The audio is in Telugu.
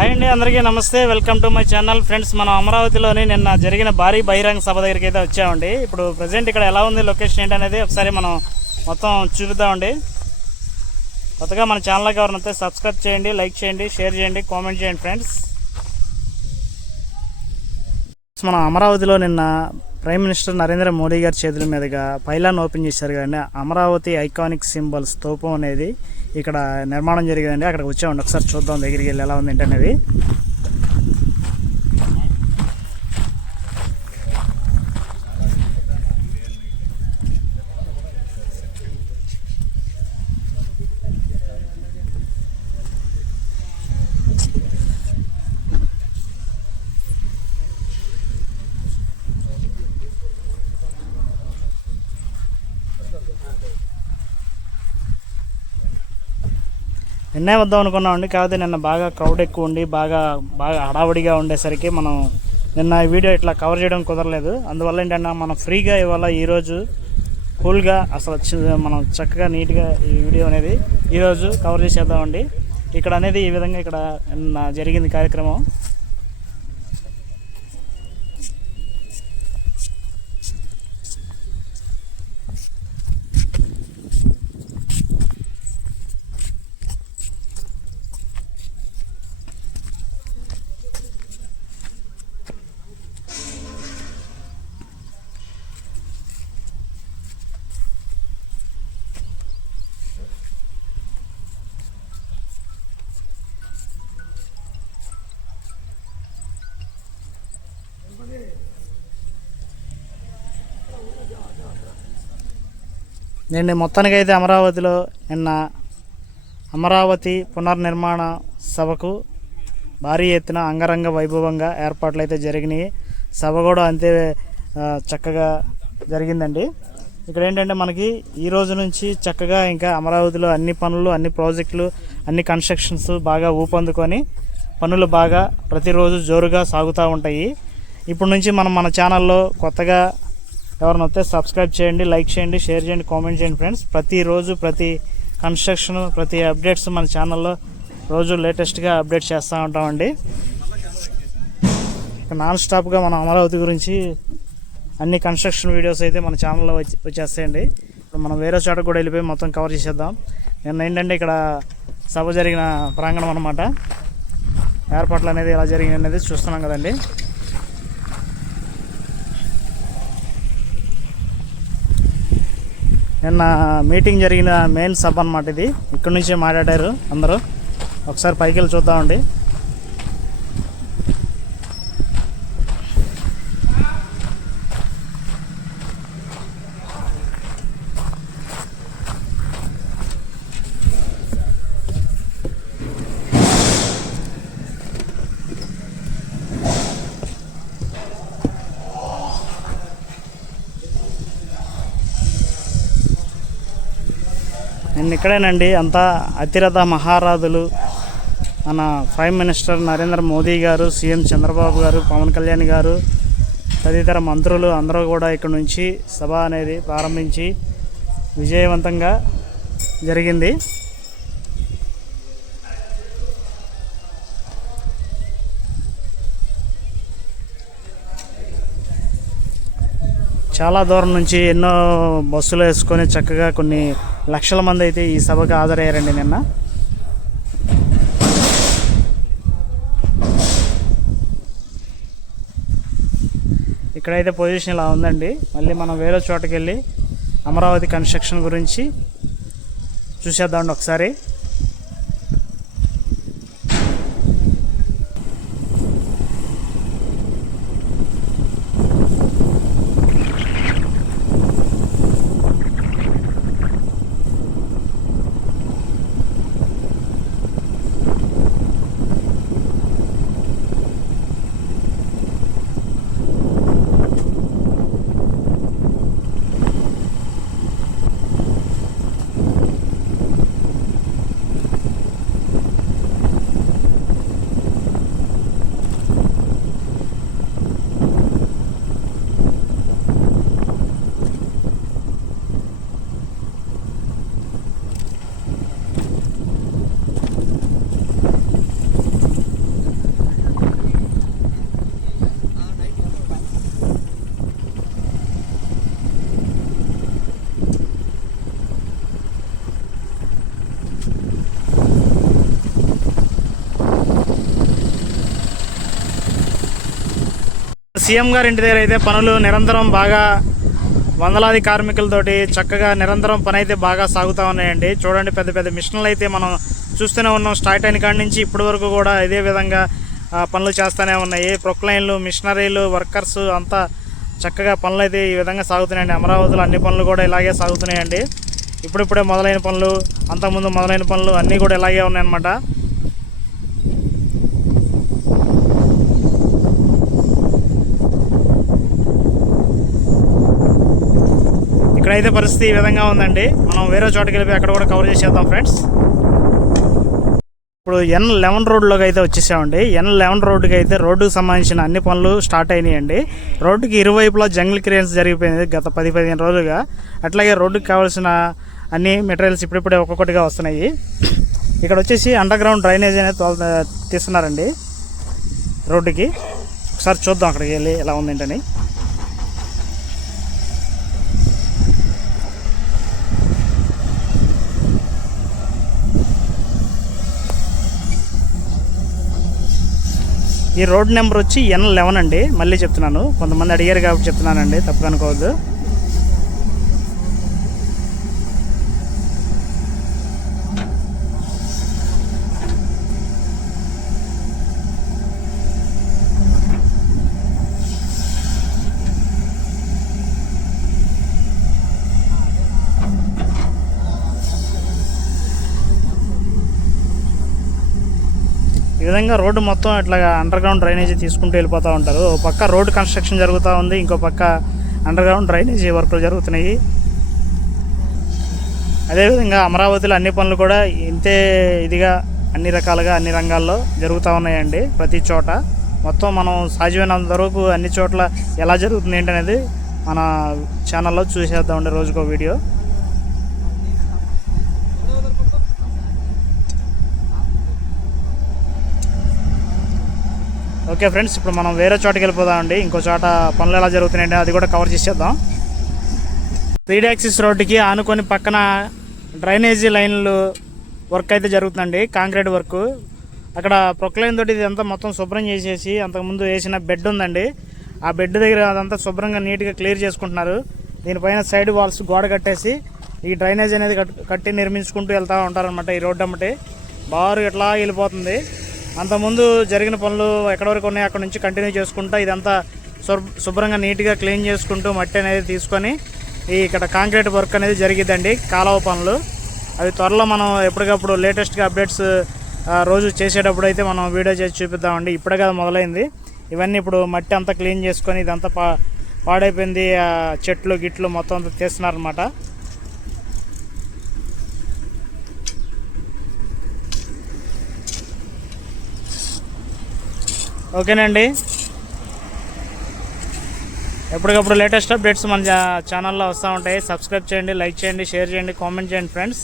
హాయ్ అండి అందరికీ నమస్తే. Welcome to my channel friends మనం అమరావతిలోని నిన్న జరిగిన భారీ బహిరంగ సభ దగ్గరికి అయితే వచ్చామండి. ఇప్పుడు ప్రజెంట్ ఇక్కడ ఎలా ఉంది లొకేషన్ ఏంటి అనేది ఒకసారి మనం మొత్తం చూపిద్దామండి కొత్తగా మన ఛానల్కి ఎవరినైతే సబ్స్క్రైబ్ చేయండి లైక్ చేయండి షేర్ చేయండి కామెంట్ చేయండి ఫ్రెండ్స్ మనం అమరావతిలో నిన్న ప్రైమ్ మినిస్టర్ నరేంద్ర మోడీ గారి చేతుల మీదుగా పైలాన్ ఓపెన్ చేశారు కానీ అమరావతి ఐకానిక్ సింబల్స్ స్తూపం అనేది ఇక్కడ నిర్మాణం జరిగిందండి. అక్కడికి వచ్చామండి. ఒకసారి చూద్దాం దగ్గరికి వెళ్ళి ఎలా ఉంది అనేది నిన్నే వద్దాం అనుకున్నామండి కాకపోతే నిన్న బాగా క్రౌడ్ ఎక్కువ ఉండి బాగా బాగా హడావుడిగా ఉండేసరికి మనం నిన్న ఈ వీడియో ఇట్లా కవర్ చేయడం కుదరలేదు. అందువల్ల ఏంటంటే మనం ఫ్రీగా ఇవాళ ఈరోజు కూల్గా అసలు మనం చక్కగా నీట్గా ఈ వీడియో అనేది ఈరోజు కవర్ చేసేద్దామండి. ఇక్కడ అనేది ఈ విధంగా ఇక్కడ జరిగింది కార్యక్రమం. నేను మొత్తానికి అయితే అమరావతిలో నిన్న అమరావతి పునర్నిర్మాణ సభకు భారీ ఎత్తున అంగరంగ వైభవంగా ఏర్పాట్లు అయితే జరిగినాయి. సభ కూడా అంతే చక్కగా జరిగిందండి. ఇక్కడ ఏంటంటే మనకి ఈ రోజు నుంచి చక్కగా ఇంకా అమరావతిలో అన్ని పనులు అన్ని ప్రాజెక్టులు అన్ని కన్స్ట్రక్షన్స్ బాగా ఊపందుకొని పనులు బాగా ప్రతిరోజు జోరుగా సాగుతూ ఉంటాయి. ఇప్పటి నుంచి మనం మన ఛానల్లో కొత్తగా ఎవరిని వస్తే సబ్స్క్రైబ్ చేయండి లైక్ చేయండి షేర్ చేయండి కామెంట్ చేయండి ఫ్రెండ్స్ ప్రతిరోజు ప్రతి కన్స్ట్రక్షన్ ప్రతి అప్డేట్స్ మన ఛానల్లో రోజు లేటెస్ట్గా అప్డేట్ చేస్తూ ఉంటామండి. నాన్ స్టాప్గా మన అమరావతి గురించి అన్ని కన్స్ట్రక్షన్ వీడియోస్ అయితే మన ఛానల్లో వచ్చి వచ్చేస్తాయండి. ఇప్పుడు మనం వేరే చోట కూడా వెళ్ళిపోయి మొత్తం కవర్ చేసేద్దాం. నిన్న ఏంటంటే ఇక్కడ సభ జరిగిన ప్రాంగణం అనమాట ఏర్పాట్లు అనేది ఎలా జరిగింది అనేది చూస్తున్నాం కదండి. నిన్న మీటింగ్ జరిగిన మెయిన్ సభ అనమాట ఇది. ఇక్కడ నుంచే మాట్లాడారు అందరూ. ఒకసారి పైకి వెళ్ళి చూద్దామండి. నేను ఇక్కడేనండి. అంతా అతిరథ మహారాజులు. మన ప్రైమ్ మినిస్టర్ నరేంద్ర మోదీ గారు సీఎం చంద్రబాబు గారు పవన్ కళ్యాణ్ గారు తదితర మంత్రులు అందరూ కూడా ఇక్కడ నుంచి సభ అనేది ప్రారంభించి విజయవంతంగా జరిగింది. చాలా దూరం నుంచి ఎన్నో బస్సులు వేసుకొని చక్కగా కొన్ని లక్షల మంది అయితే ఈ సభకు హాజరయ్యారండి నిన్న. ఇక్కడైతే పొజిషన్ ఇలా ఉందండి. మళ్ళీ మనం వేరే చోటకి వెళ్ళి అమరావతి కన్స్ట్రక్షన్ గురించి చూసేద్దామండి ఒకసారి. సీఎం గారి ఇంటి దగ్గర అయితే పనులు నిరంతరం బాగా వందలాది కార్మికులతోటి చక్కగా నిరంతరం పని అయితే బాగా సాగుతూ ఉన్నాయండి. చూడండి పెద్ద పెద్ద మిషన్లు అయితే మనం చూస్తూనే ఉన్నాం. స్టార్ట్ అయిన కాడి నుంచి ఇప్పటి వరకు కూడా ఇదే విధంగా పనులు చేస్తూనే ఉన్నాయి. ప్రొక్లైన్లు మిషనరీలు వర్కర్స్ అంతా చక్కగా పనులు అయితే ఈ విధంగా సాగుతున్నాయండి. అమరావతిలో అన్ని పనులు కూడా ఇలాగే సాగుతున్నాయండి. ఇప్పుడిప్పుడే మొదలైన పనులు అంతకుముందు మొదలైన పనులు అన్నీ కూడా ఇలాగే ఉన్నాయన్నమాట. ఇక్కడైతే పరిస్థితి ఈ విధంగా ఉందండి. మనం వేరే చోటకి వెళ్ళి అక్కడ కూడా కవర్ చేసేద్దాం ఫ్రెండ్స్ ఇప్పుడు ఎన్ లెవెన్ రోడ్లోకి అయితే వచ్చేసామండి. ఎన్ లెవెన్ రోడ్డుకి అయితే రోడ్డుకు సంబంధించిన అన్ని పనులు స్టార్ట్ అయినాయండి. రోడ్డుకి ఇరువైపులా జంగిల్ క్రియన్స్ జరిగిపోయింది గత పది పదిహేను రోజులుగా. అట్లాగే రోడ్డుకి కావాల్సిన అన్ని మెటీరియల్స్ ఇప్పుడిప్పుడే ఒక్కొక్కటిగా వస్తున్నాయి. ఇక్కడ వచ్చేసి అండర్ గ్రౌండ్ డ్రైనేజ్ అనేది తీస్తున్నారండి రోడ్డుకి. ఒకసారి చూద్దాం అక్కడికి వెళ్ళి ఎలా ఉందేంటని. ఈ రోడ్ నెంబర్ వచ్చి ఎన్ లెవెన్ అండి. మళ్ళీ చెప్తున్నాను. కొంతమంది అడిగారు కాబట్టి చెప్తున్నానండి. తప్పు అనుకోవద్దు. విధంగా రోడ్డు మొత్తం ఇట్లా అండర్ గ్రౌండ్ డ్రైనేజీ తీసుకుంటూ వెళ్ళిపోతూ ఉంటారు. ఒక పక్క రోడ్డు కన్స్ట్రక్షన్ జరుగుతూ ఉంది ఇంకో పక్క అండర్ గ్రౌండ్ డ్రైనేజీ వర్కులు జరుగుతున్నాయి. అదేవిధంగా అమరావతిలో అన్ని పనులు కూడా ఇంతే ఇదిగా అన్ని రకాలుగా అన్ని రంగాల్లో జరుగుతూ ఉన్నాయండి ప్రతి చోట. మొత్తం మనం సాధ్యమైనంత వరకు అన్ని చోట్ల ఎలా జరుగుతుంది ఏంటనేది మన ఛానల్లో చూసేద్దామండి రోజుకో వీడియో. ఓకే ఫ్రెండ్స్ ఇప్పుడు మనం వేరే చోటకి వెళ్ళిపోదామండి. ఇంకో చోట పనులు ఎలా జరుగుతున్నాయండి అది కూడా కవర్ చేసేద్దాం. త్రీ యాక్సిస్ రోడ్డుకి ఆనుకొని పక్కన డ్రైనేజీ లైన్లు వర్క్ అయితే జరుగుతుందండి కాంక్రీట్ వర్క్. అక్కడ ప్రొక్లైన్ తోటి ఇదంతా మొత్తం శుభ్రం చేసేసి అంతకుముందు వేసిన బెడ్ ఉందండి. ఆ బెడ్ దగ్గర అదంతా శుభ్రంగా నీట్గా క్లియర్ చేసుకుంటున్నారు. దీనిపైన సైడ్ వాల్స్ గోడ కట్టేసి ఈ డ్రైనేజ్ అనేది కట్టి నిర్మించుకుంటూ వెళ్తూ ఉంటారనమాట ఈ రోడ్డు అమ్మటి. బారు ఇట్లా వెళ్ళిపోతుంది? అంతకుముందు జరిగిన పనులు ఎక్కడ వరకు ఉన్నాయో అక్కడ నుంచి కంటిన్యూ చేసుకుంటూ ఇదంతా శుభ్రంగా నీట్గా క్లీన్ చేసుకుంటూ మట్టి అనేది తీసుకొని ఈ ఇక్కడ కాంక్రీట్ వర్క్ అనేది జరిగిద్దండి. కాలువ పనులు. అవి త్వరలో మనం ఎప్పటికప్పుడు లేటెస్ట్గా అప్డేట్స్ రోజు చేసేటప్పుడు అయితే మనం వీడియో చేసి చూపిద్దామండి. ఇప్పుడే కదా మొదలైంది. ఇవన్నీ ఇప్పుడు మట్టి అంతా క్లీన్ చేసుకొని ఇదంతా పా పాడైపోయింది. చెట్లు గిట్లు మొత్తం అంతా తీస్తున్నారనమాట ఓకేనండి. ఎప్పటికప్పుడు లేటెస్ట్ అప్డేట్స్ మన ఛానల్లో వస్తూ ఉంటాయి. సబ్స్క్రైబ్ చేయండి లైక్ చేయండి షేర్ చేయండి కామెంట్ చేయండి ఫ్రెండ్స్